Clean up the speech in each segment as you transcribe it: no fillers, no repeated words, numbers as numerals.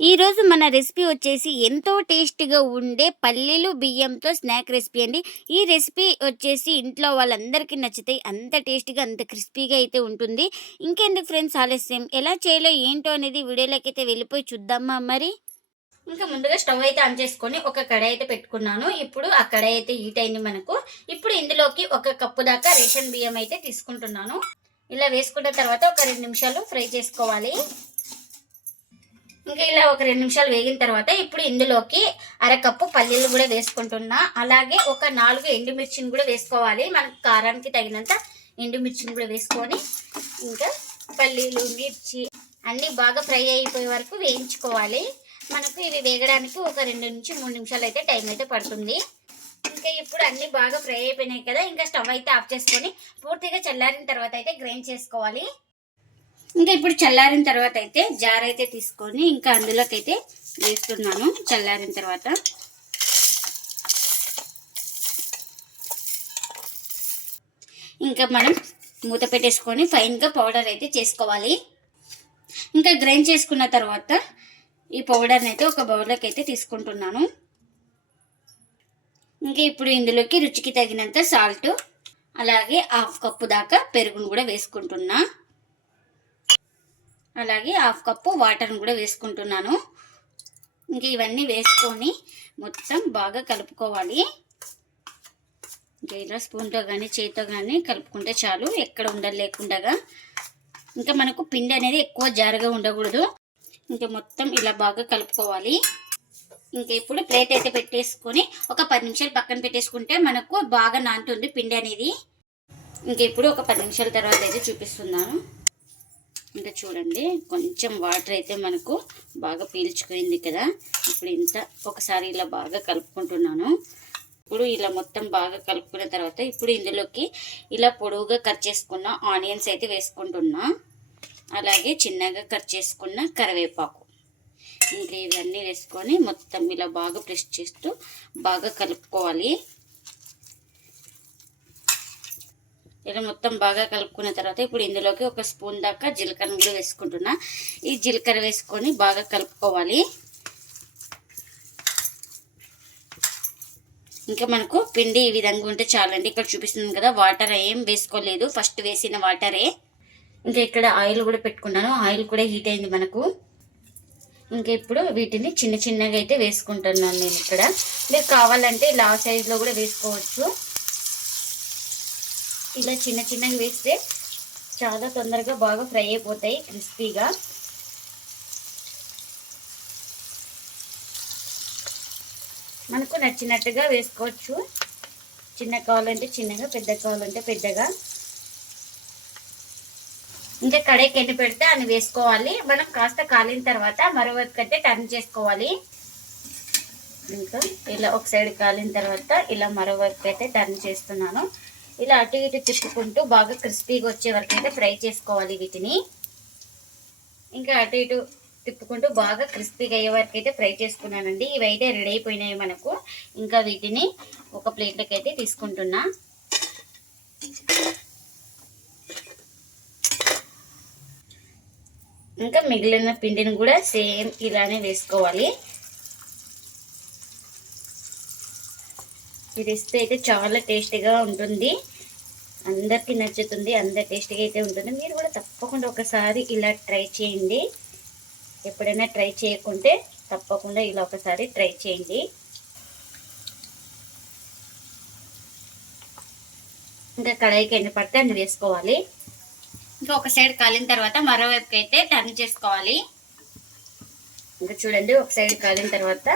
ఈరోజు మన రెసిపీ వచ్చేసి ఎంతో టేస్టీగా ఉండే పల్లీలు బియ్యంతో స్నాక్ రెసిపీ అండి. ఈ రెసిపీ వచ్చేసి ఇంట్లో వాళ్ళందరికీ నచ్చుతాయి. అంత టేస్టీగా అంత క్రిస్పీగా అయితే ఉంటుంది. ఇంకెందుకు ఫ్రెండ్స్ ఆలస్యం, ఎలా చేయాలో ఏంటో అనేది వీడియోలోకి అయితే వెళ్ళిపోయి చూద్దామా మరి. ఇంకా ముందుగా స్టవ్ అయితే ఆన్ చేసుకొని ఒక కడాయి అయితే పెట్టుకున్నాను. ఇప్పుడు ఆ కడాయి అయితే హీట్ అయింది మనకు. ఇప్పుడు ఇందులోకి ఒక కప్పు దాకా రేషన్ బియ్యం అయితే తీసుకుంటున్నాను. ఇలా వేసుకున్న తర్వాత ఒక 2 నిమిషాలు ఫ్రై చేసుకోవాలి. ఇంకా ఇలా ఒక 2 నిమిషాలు వేగిన తర్వాత ఇప్పుడు ఇందులోకి అరకప్పు పల్లీలు కూడా వేసుకుంటున్నా. అలాగే ఒక 4 ఎండుమిర్చిని కూడా వేసుకోవాలి. మనకు కారానికి తగినంత ఎండుమిర్చిని కూడా వేసుకొని ఇంకా పల్లీలు మిర్చి అన్నీ బాగా ఫ్రై అయిపోయే వరకు వేయించుకోవాలి. మనకు ఇవి వేగడానికి ఒక 2 నుంచి 3 నిమిషాలు అయితే టైం అయితే పడుతుంది. ఇంకా ఇప్పుడు అన్నీ బాగా ఫ్రై అయిపోయినాయి కదా, ఇంకా స్టవ్ అయితే ఆఫ్ చేసుకొని పూర్తిగా చల్లారిన తర్వాత అయితే గ్రైండ్ చేసుకోవాలి. ఇంకా ఇప్పుడు చల్లారిన తర్వాత అయితే జార్ అయితే తీసుకొని ఇంకా అందులోకి అయితే వేస్తున్నాను. చల్లారిన తర్వాత ఇంకా మనం మూత పెట్టేసుకొని ఫైన్గా పౌడర్ అయితే చేసుకోవాలి. ఇంకా గ్రైండ్ చేసుకున్న తర్వాత ఈ పౌడర్ని అయితే ఒక బౌల్లోకి అయితే తీసుకుంటున్నాను. ఇంకా ఇప్పుడు ఇందులోకి రుచికి తగినంత సాల్ట్, అలాగే 1/2 కప్పు దాకా పెరుగును కూడా వేసుకుంటున్నా. అలాగే 1/2 కప్పు వాటర్ని కూడా వేసుకుంటున్నాను. ఇంకా ఇవన్నీ వేసుకొని మొత్తం బాగా కలుపుకోవాలి. ఇంకా ఇలా స్పూన్తో కానీ చేతితో కానీ కలుపుకుంటే చాలు, ఎక్కడ ఉండలు లేకుండా. ఇంకా మనకు పిండి అనేది ఎక్కువ జారుగా ఉండకూడదు. ఇంకా మొత్తం ఇలా బాగా కలుపుకోవాలి. ఇంకా ఇప్పుడు ప్లేట్ అయితే పెట్టేసుకొని ఒక 10 నిమిషాలు పక్కన పెట్టేసుకుంటే మనకు బాగా నానుతుంది పిండి అనేది. ఇంకా ఇప్పుడు ఒక 10 నిమిషాల తర్వాత అయితే చూపిస్తున్నాను. ఇంకా చూడండి, కొంచెం వాటర్ అయితే మనకు బాగా పీల్చుకుంది కదా. ఇప్పుడు ఇంత ఒకసారి ఇలా బాగా కలుపుకుంటున్నాను. ఇప్పుడు ఇలా మొత్తం బాగా కలుపుకున్న తర్వాత ఇప్పుడు ఇందులోకి ఇలా పొడవుగా కట్ చేసుకున్న ఆనియన్స్ అయితే వేసుకుంటున్నా. అలాగే చిన్నగా కట్ చేసుకున్న కరివేపాకు, ఇంకా ఇవన్నీ వేసుకొని మొత్తం ఇలా బాగా ప్రెస్ చేస్తూ బాగా కలుపుకోవాలి. ఇలా మొత్తం బాగా కలుపుకున్న తర్వాత ఇప్పుడు ఇందులోకి ఒక స్పూన్ దాకా జీలకర్ర కూడా వేసుకుంటున్నా. ఈ జీలకర్ర వేసుకొని బాగా కలుపుకోవాలి. ఇంకా మనకు పిండి ఈ విధంగా ఉంటే చాలండి. ఇక్కడ చూపిస్తున్నాను కదా, వాటర్ ఏం వేసుకోలేదు, ఫస్ట్ వేసిన వాటరే. ఇంకా ఇక్కడ ఆయిల్ కూడా పెట్టుకున్నాను, ఆయిల్ కూడా హీట్ అయింది మనకు. ఇంకా ఇప్పుడు వీటిని చిన్న చిన్నగా అయితే వేసుకుంటున్నాను నేను. ఇక్కడ మీరు కావాలంటే ఇలా సైజులో కూడా వేసుకోవచ్చు. ఇలా చిన్న చిన్నగా వేస్తే చాలా తొందరగా బాగా ఫ్రై అయిపోతాయి క్రిస్పీగా. మనకు నచ్చినట్టుగా వేసుకోవచ్చు, చిన్న కావాలంటే చిన్నగా, పెద్ద కావాలంటే పెద్దగా. ఇంకా కడాయికి ఎన్ని పెడితే అన్ని వేసుకోవాలి. మనం కాస్త కాలిన తర్వాత మరోవైపు అయితే టర్న్ చేసుకోవాలి. ఇంకా ఇలా ఒక సైడ్ కాలిన తర్వాత ఇలా మరోవైపు అయితే టర్న్ చేస్తున్నాను. ఇలా అటు ఇటు తిప్పుకుంటూ బాగా క్రిస్పీగా వచ్చే వరకు అయితే ఫ్రై చేసుకోవాలి వీటిని. ఇంకా అటు ఇటు తిప్పుకుంటూ బాగా క్రిస్పీగా అయ్యే వరకు అయితే ఫ్రై చేసుకున్నానండి. ఇవి అయితే రెడీ అయిపోయినాయి మనకు. ఇంకా వీటిని ఒక ప్లేట్లోకి అయితే తీసుకుంటున్నా. ఇంకా మిగిలిన పిండిని కూడా సేమ్ ఇలానే వేసుకోవాలి. ఈ రెసిపీ అయితే చాలా టేస్టీగా ఉంటుంది, అందరికీ నచ్చుతుంది, అందరు టేస్టీగా అయితే ఉంటుంది. మీరు కూడా తప్పకుండా ఒకసారి ఇలా ట్రై చేయండి. ఎప్పుడైనా ట్రై చేయకుంటే తప్పకుండా ఇలా ఒకసారి ట్రై చేయండి. ఇంకా కడాయికి ఎన్ని పడితే అన్ని వేసుకోవాలి. ఇంకా ఒక సైడ్ కాలిన తర్వాత మరోవైపుకి అయితే టర్న్ చేసుకోవాలి. ఇంకా చూడండి, ఒక సైడ్ కాలిన తర్వాత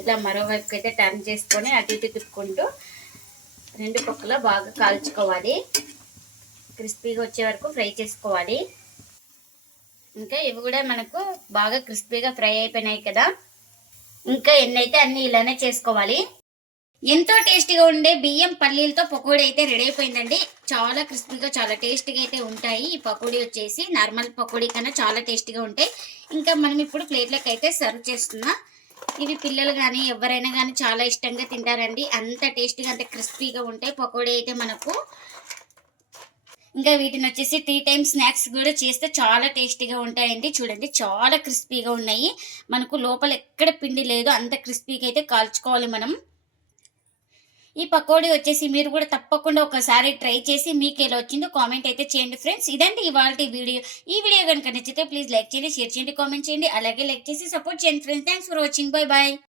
ఇలా మరోవైపుకి అయితే టర్న్ చేసుకొని అటు ఇటు తిప్పుకుంటూ 2 పక్కల బాగా కాల్చుకోవాలి. క్రిస్పీగా వచ్చే వరకు ఫ్రై చేసుకోవాలి. ఇంకా ఇవి కూడా మనకు బాగా క్రిస్పీగా ఫ్రై అయిపోయినాయి కదా. ఇంకా ఎన్నైతే అన్ని ఇలానే చేసుకోవాలి. ఎంతో టేస్టీగా ఉండే బియ్యం పల్లీలతో పకోడీ అయితే రెడీ అయిపోయిందండి. చాలా క్రిస్పీగా చాలా టేస్టీగా అయితే ఉంటాయి. ఈ పకోడీ వచ్చేసి నార్మల్ పకోడీ కన్నా చాలా టేస్టీగా ఉంటాయి. ఇంకా మనం ఇప్పుడు ప్లేట్లోకి అయితే సర్వ్ చేస్తున్నా. ఇవి పిల్లలు కానీ ఎవరైనా కానీ చాలా ఇష్టంగా తింటారండి. అంత టేస్టీగా అంత క్రిస్పీగా ఉంటాయి పకోడీ అయితే మనకు. ఇంకా వీటిని వచ్చేసి 3 టైమ్స్ స్నాక్స్ కూడా చేస్తే చాలా టేస్టీగా ఉంటాయండి. చూడండి చాలా క్రిస్పీగా ఉన్నాయి. మనకు లోపల ఎక్కడ పిండి లేదు, అంత క్రిస్పీగా అయితే కాల్చుకోవాలి మనం. ఈ పకోడీ వచ్చేసి మీరు కూడా తప్పకుండా ఒకసారి ట్రై చేసి మీకు ఎలా వచ్చిందో కామెంట్ అయితే చేయండి ఫ్రెండ్స్. ఇదండి ఇవాల్టి వీడియో. ఈ వీడియో కనుక నచ్చితే ప్లీజ్ లైక్ చేయండి, షేర్ చేయండి, కామెంట్ చేయండి. అలాగే లైక్ చేసి సపోర్ట్ చేయండి friends. Thanks for watching. Bye bye.